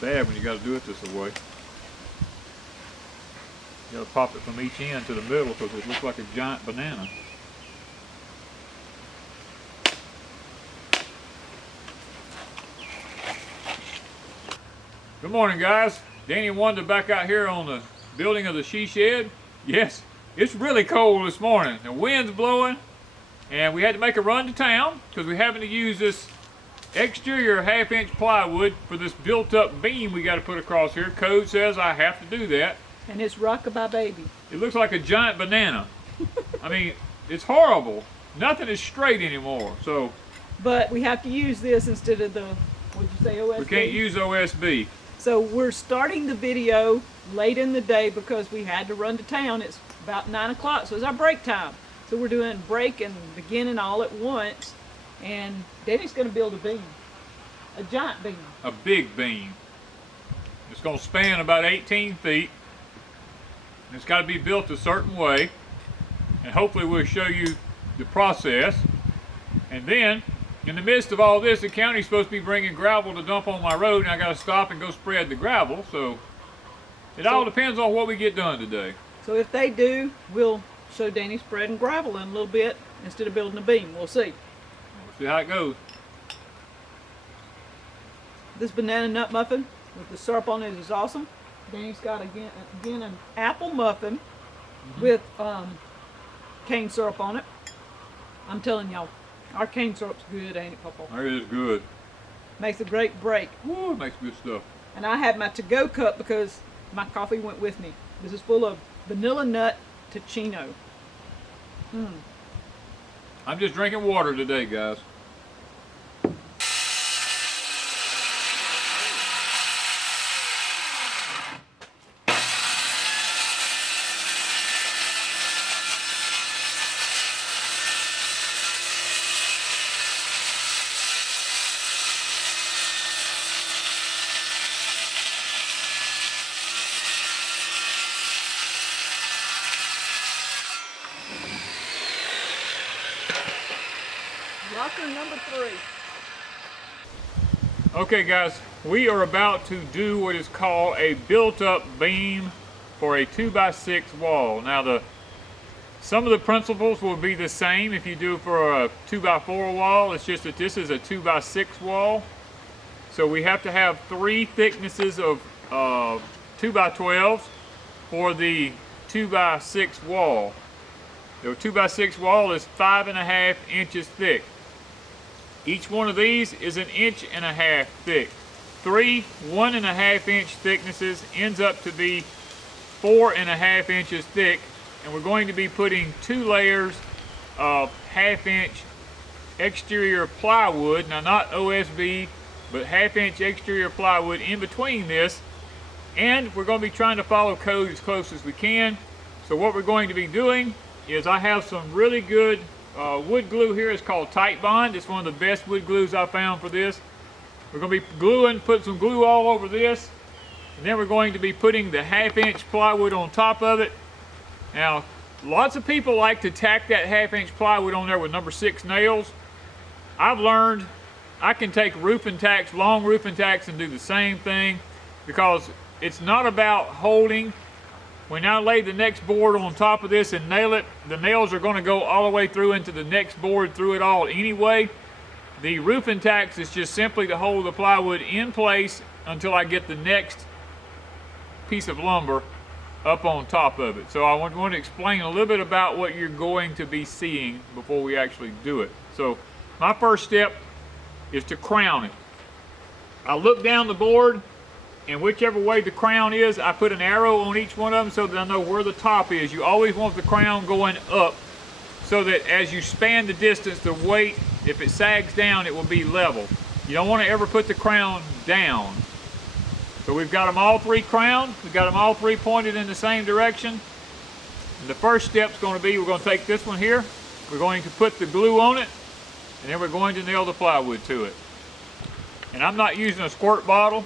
bad when you got to do it this way. You got to pop it from each end to the middle because it looks like a giant banana. Good morning, guys. Danny and Wanda back out here on the building of the she shed. Yes, it's really cold this morning. The wind's blowing, and we had to make a run to town because we're having to use this exterior half-inch plywood for this built-up beam we got to put across here. Code says I have to do that. And it's rockabye baby. It looks like a giant banana. I mean, it's horrible. Nothing is straight anymore. So, but we have to use this instead of the, what'd you say, OSB? We can't use OSB. So we're starting the video late in the day because we had to run to town. It's about 9 o'clock, so it's our break time. So we're doing break and beginning all at once. And Danny's going to build a beam, a giant beam. A big beam. It's going to span about 18 feet. And it's got to be built a certain way. And hopefully we'll show you the process. And then, in the midst of all this, the county's supposed to be bringing gravel to dump on my road, and I got to stop and go spread the gravel. So it all depends on what we get done today. So if they do, we'll show Danny spreading gravel in a little bit instead of building a beam. We'll see. We'll see how it goes. This banana nut muffin with the syrup on it is awesome. Danny's got again an apple muffin with cane syrup on it. I'm telling y'all, our cane syrup's good, ain't it, Papa? It is good. Makes a great break. Woo, it makes good stuff. And I had my to-go cup because my coffee went with me. This is full of vanilla nut Ticino. I'm just drinking water today, guys. Locker number 3. Okay, guys, we are about to do what is called a built-up beam for a 2x6 wall. Now, some of the principles will be the same if you do for a 2x4 wall. It's just that this is a 2x6 wall. So we have to have 3 thicknesses of 2x12s for the 2x6 wall. The 2x6 wall is 5.5 inches thick. Each one of these is 1.5 inches thick. 3 1.5 inch thicknesses ends up to be 4.5 inches thick, and we're going to be putting 2 layers of 1/2 inch exterior plywood, now not OSB, but 1/2 inch exterior plywood in between this, and we're going to be trying to follow code as close as we can. So what we're going to be doing is I have some really good wood glue here. It's called Tight Bond. It's one of the best wood glues I found for this. We're going to be put some glue all over this, and then we're going to be putting the 1/2 inch plywood on top of it. Now, lots of people like to tack that 1/2 inch plywood on there with number 6 nails. I've learned I can take roofing tacks, long roofing tacks, and do the same thing, because it's not about holding. When I lay the next board on top of this and nail it, the nails are going to go all the way through into the next board through it all anyway. The roofing tacks is just simply to hold the plywood in place until I get the next piece of lumber up on top of it. So I want to explain a little bit about what you're going to be seeing before we actually do it. So my first step is to crown it. I look down the board, and whichever way the crown is, I put an arrow on each one of them so that I know where the top is. You always want the crown going up so that as you span the distance, the weight, if it sags down, it will be level. You don't want to ever put the crown down. So we've got them all 3 crowned. We've got them all 3 pointed in the same direction. And the first step is going to be, we're going to take this one here. We're going to put the glue on it, and then we're going to nail the plywood to it. And I'm not using a squirt bottle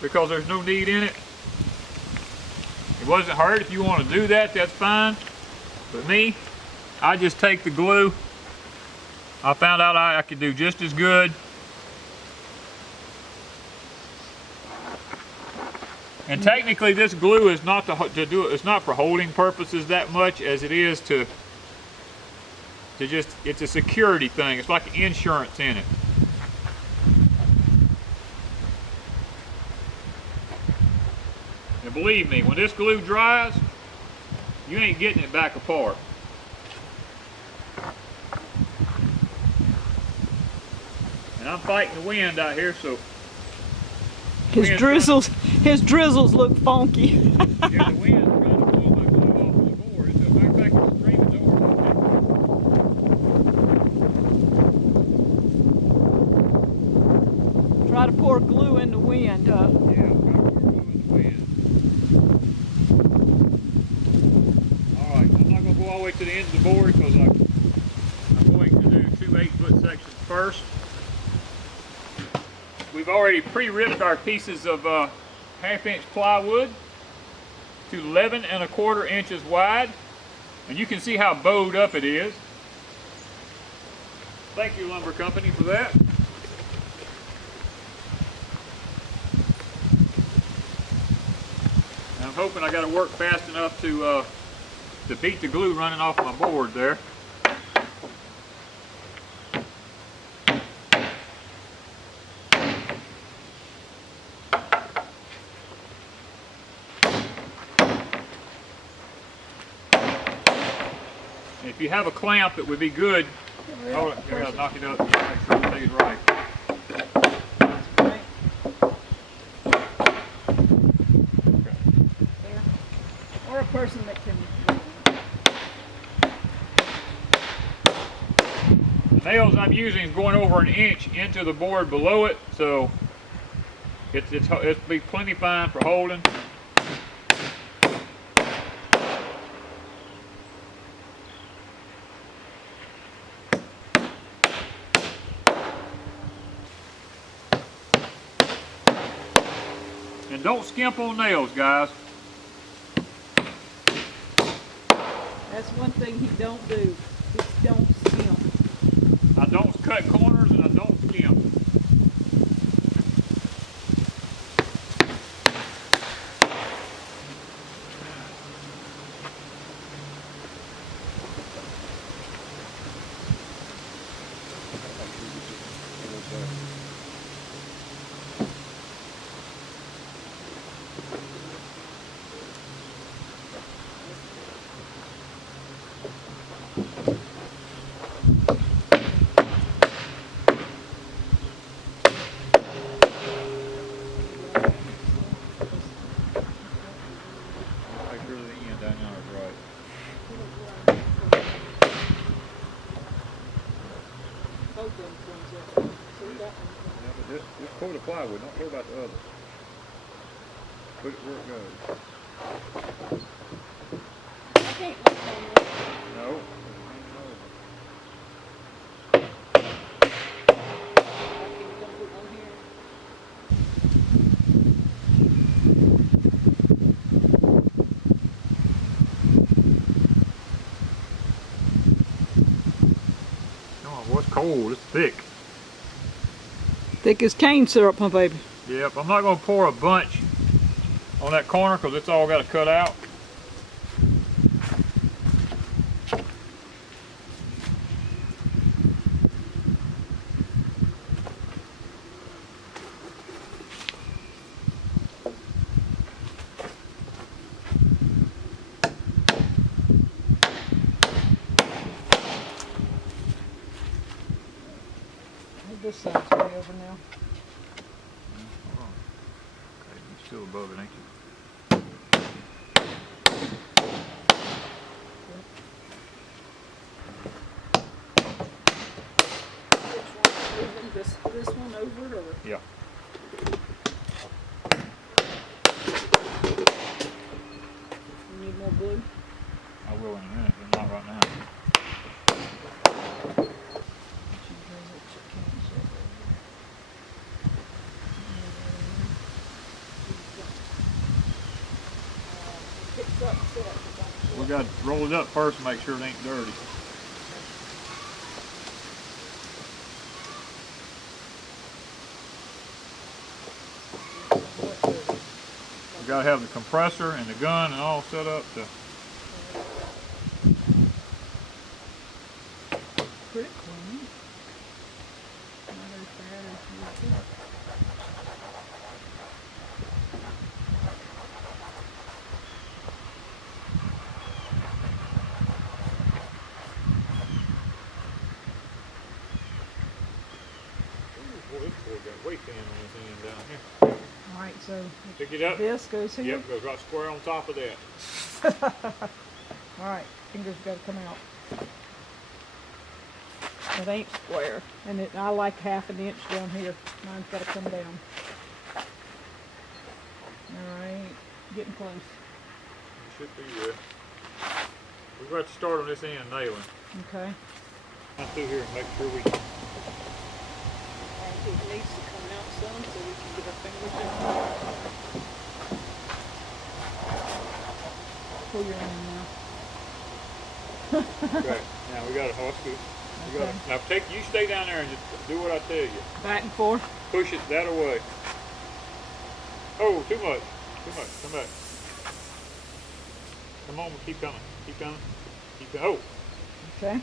because there's no need in it. It wasn't hurt. If you want to do that, that's fine. But me, I just take the glue. I found out I could do just as good And technically, this glue is not it's not for holding purposes that much as it is to just, it's a security thing. It's like insurance in it. And believe me, when this glue dries, you ain't getting it back apart. And I'm fighting the wind out here, so his drizzles look funky. yeah, the wind's trying to pull my glue off of the board. So matter of fact, it's streaming over. Try to pour glue in the wind, huh? Yeah, I'm trying to pour glue in the wind. All right, I'm not going to go all the way to the end of the board because I'm going to do 2 8-foot sections first. We've already pre-ripped our pieces of 1/2-inch plywood to 11 1/4 inches wide, and you can see how bowed up it is. Thank you, lumber company, for that. And I'm hoping I got to work fast enough to beat the glue running off my board there. If you have a clamp, it would be good. Oh, I gotta knock it up. Make sure it stays right. Okay. There. Or a person that can. The nails I'm using is going over 1 inch into the board below it, so it'll be plenty fine for holding. And don't skimp on nails, guys. That's one thing he don't do. He don't skimp. I don't cut corners and I don't skimp. Just pull the plywood, don't worry about the other. Put it where it goes. I can't look on this. No. Oh, well, it's cold, it's thick. Thick as cane syrup, huh, baby? Yep, I'm not going to pour a bunch on that corner because it's all got to cut out. This side's way over now. Hold on. Okay, you're still above it, ain't you? This one over or? Yeah. You need more glue? I will in a minute, but not right now. We got to roll it up first and make sure it ain't dirty. We got to have the compressor and the gun and all set up to. Pretty clean. Not as bad as you would think. Boy, this boy got weight fan on this end down here. All right, so Pick it up. this goes here. Yep, goes right square on top of that. All right, fingers got to come out. It ain't square, and I like half an inch down here. Mine's got to come down. All right, getting close. It should be good. We're going to start on this end nailing. Okay. Come through here and make sure we. It needs to come out some so we can get our fingers in. Pull your in now. Okay, now we got a horse scoop. Okay. Now you stay down there and just do what I tell you. Back and forth. Push it that away. Oh, too much. Too much. Come back. Come on, keep coming. Keep coming. Keep coming. Oh, Okay.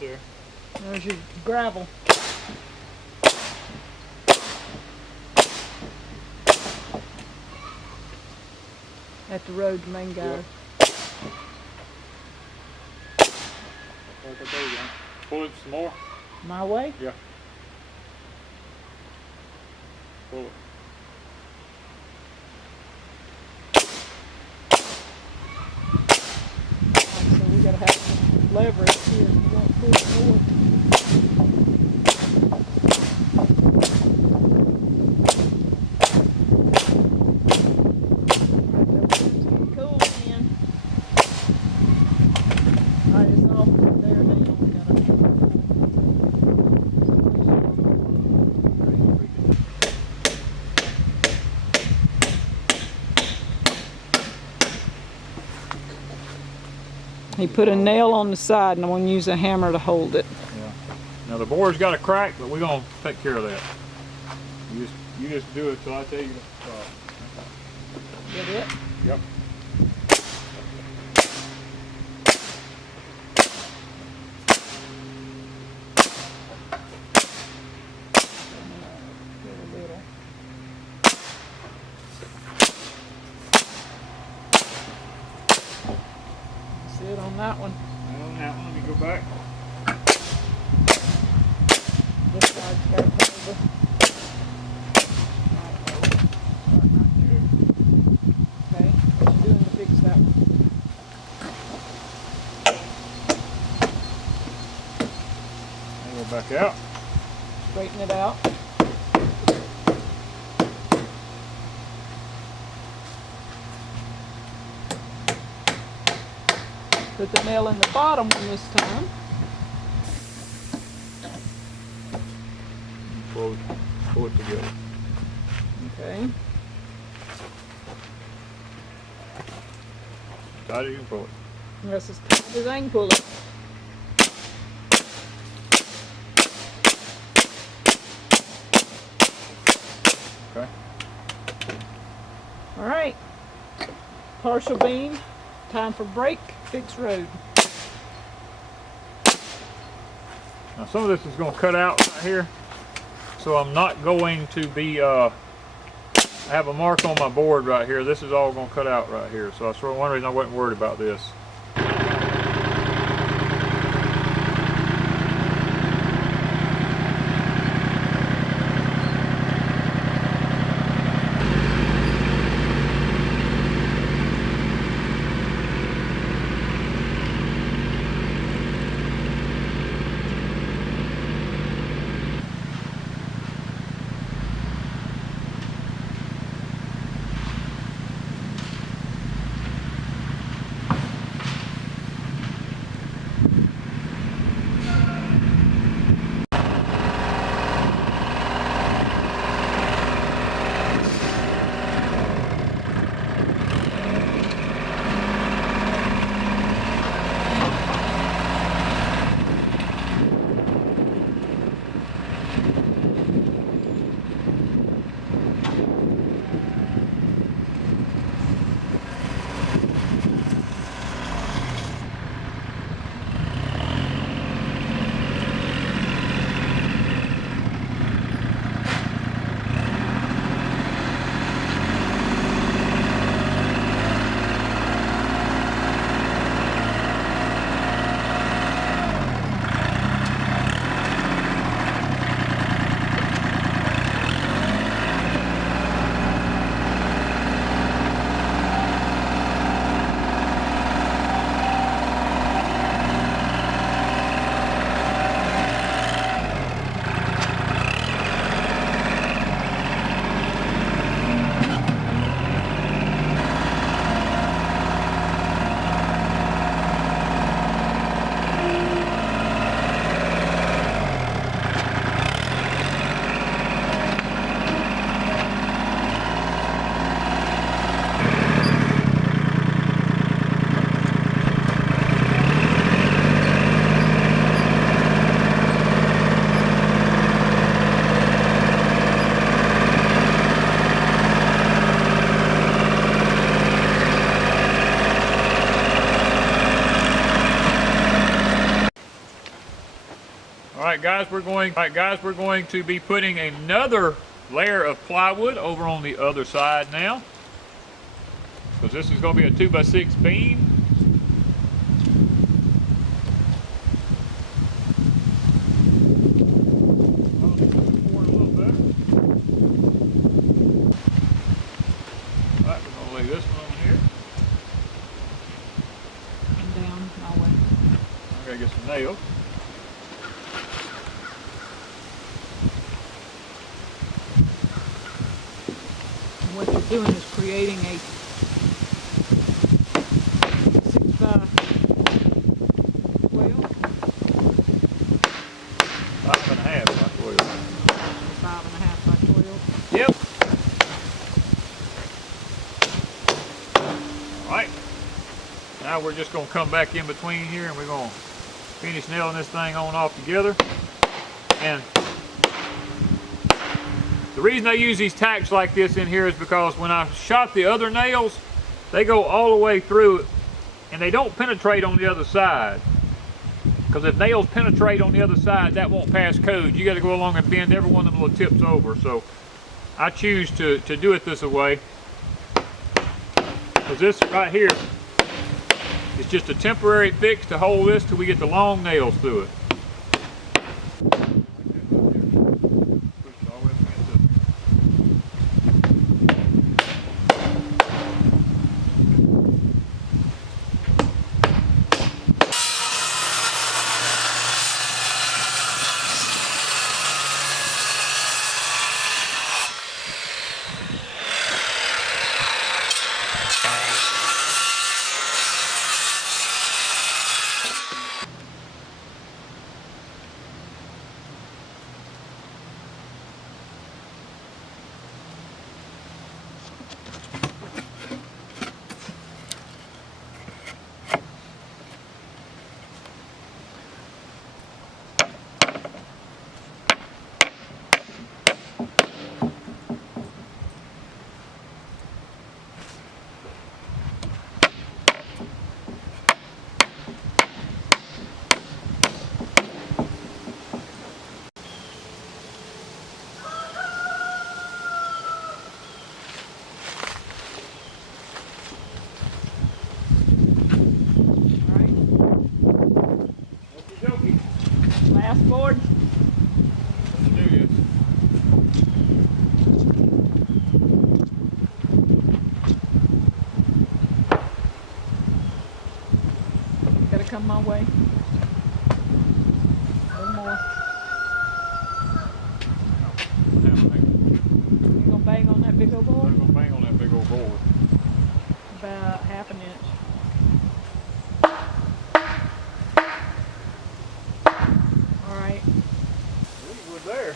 there. There's your gravel. At the road, the main guy. Yep. There you go. Pull it some more. My way. Yeah. Pull it. So we gotta have some leverage here. You won't pull it forward. Cool, man. Alright, it's all there now. We gotta He put a nail on the side, and I'm going to use a hammer to hold it. Yeah. Now the board's got a crack, but we're gonna take care of that. You just do it till I tell you to stop. Is that it? Yep. Get a little. That's it on that one. Well, now let me go back. This side's got to hold the. Okay, what you doing to fix that one? And go back out. Straighten it out. Put the nail in the bottom one this time. Pull it together. Okay. Tight as you can pull it. That's as tight as I can pull it. Okay. All right. Partial beam. Time for break. Fix road. Now some of this is going to cut out right here, so I'm not going to be. I have a mark on my board right here. This is all going to cut out right here, so that's one reason I wasn't worried about this. All right, guys, we're going to be putting another layer of plywood over on the other side now, because this is going to be a 2x6 beam. Pour it a little better. All right, we're going to lay this one on here. And down my way. I gotta get some nails. What you're doing is creating a 6x12. 5.5 by 12. 5.5 by 12. Yep. All right. Now we're just gonna come back in between here and we're gonna finish nailing this thing on off together. And the reason I use these tacks like this in here is because when I shot the other nails, they go all the way through and they don't penetrate on the other side. Because if nails penetrate on the other side, that won't pass code. You got to go along and bend every one of the little tips over. So I choose to do it this way. Because this right here is just a temporary fix to hold this till we get the long nails through it. Last board. Let's do this. Gotta come my way. A little more. You gonna bang on that big old board? I'm gonna bang on that big old board. About half an inch. Alright. We're there.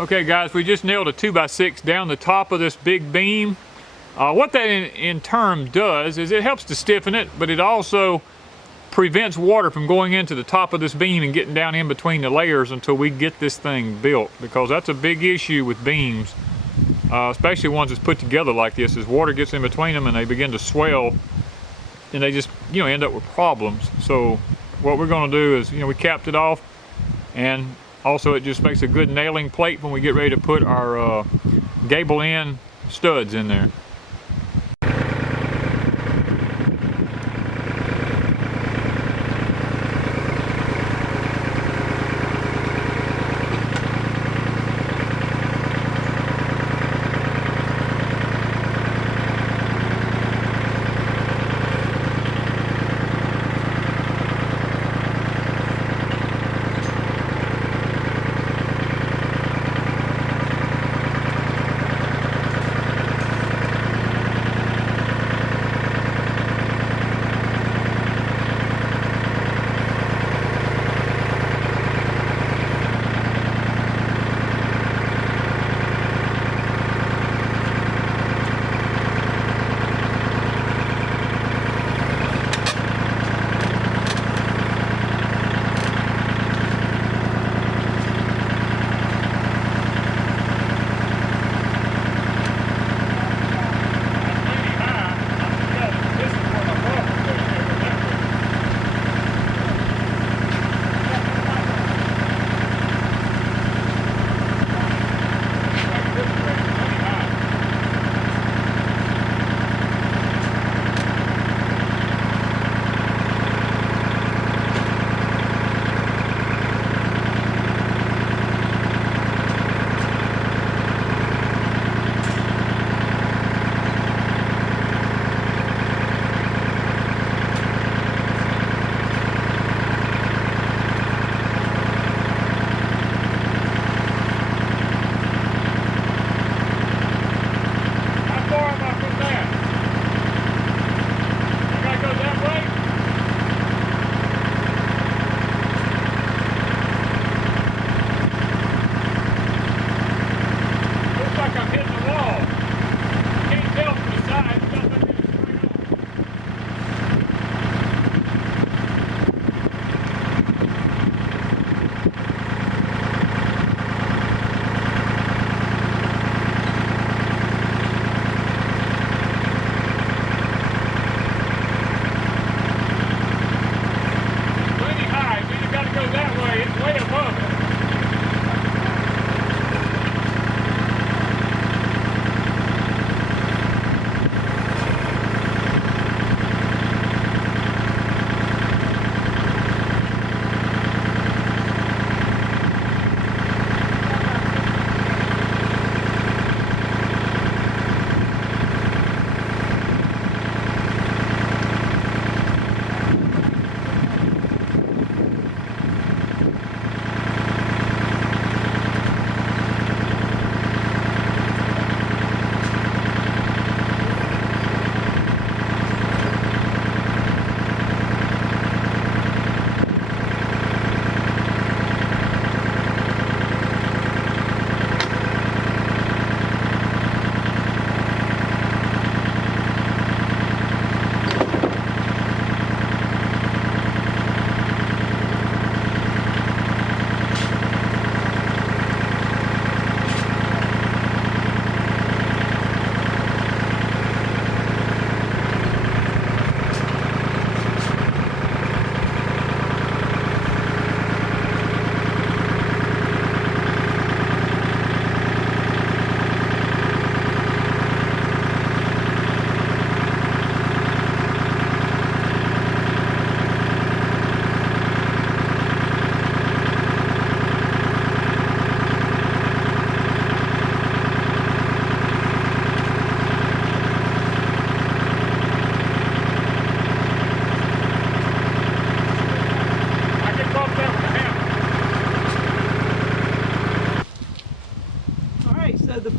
Okay guys, we just nailed a 2x6 down the top of this big beam. What that in turn does is it helps to stiffen it, but it also prevents water from going into the top of this beam and getting down in between the layers until we get this thing built, because that's a big issue with beams, especially ones that's put together like this, is water gets in between them and they begin to swell and they just, you know, end up with problems. So what we're going to do is, you know, we capped it off, and also it just makes a good nailing plate when we get ready to put our gable end studs in there.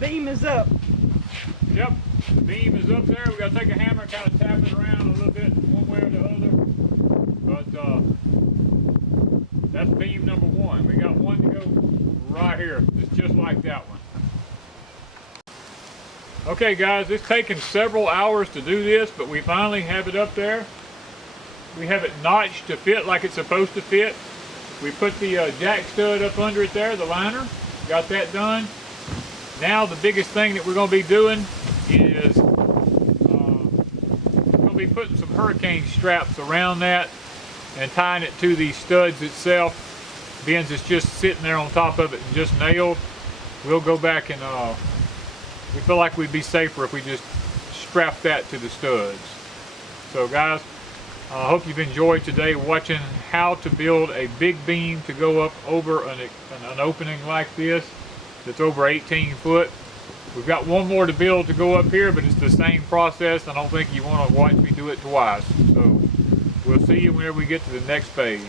beam is up. Yep, the beam is up there. We got to take a hammer and kind of tap it around a little bit one way or the other. But That's beam number 1. We got one to go right here. It's just like that one. Okay guys, it's taken several hours to do this, but we finally have it up there. We have it notched to fit like it's supposed to fit. We put the jack stud up under it there, the liner. Got that done. Now the biggest thing that we're going to be doing is we're going to be putting some hurricane straps around that and tying it to the studs itself. Ben's is just sitting there on top of it and just nailed. We'll go back and we feel like we'd be safer if we just strap that to the studs. So guys, I hope you've enjoyed today watching how to build a big beam to go up over an opening like this that's over 18 foot. We've got one more to build to go up here, but it's the same process. I don't think you want to watch me do it twice. So we'll see you whenever we get to the next phase.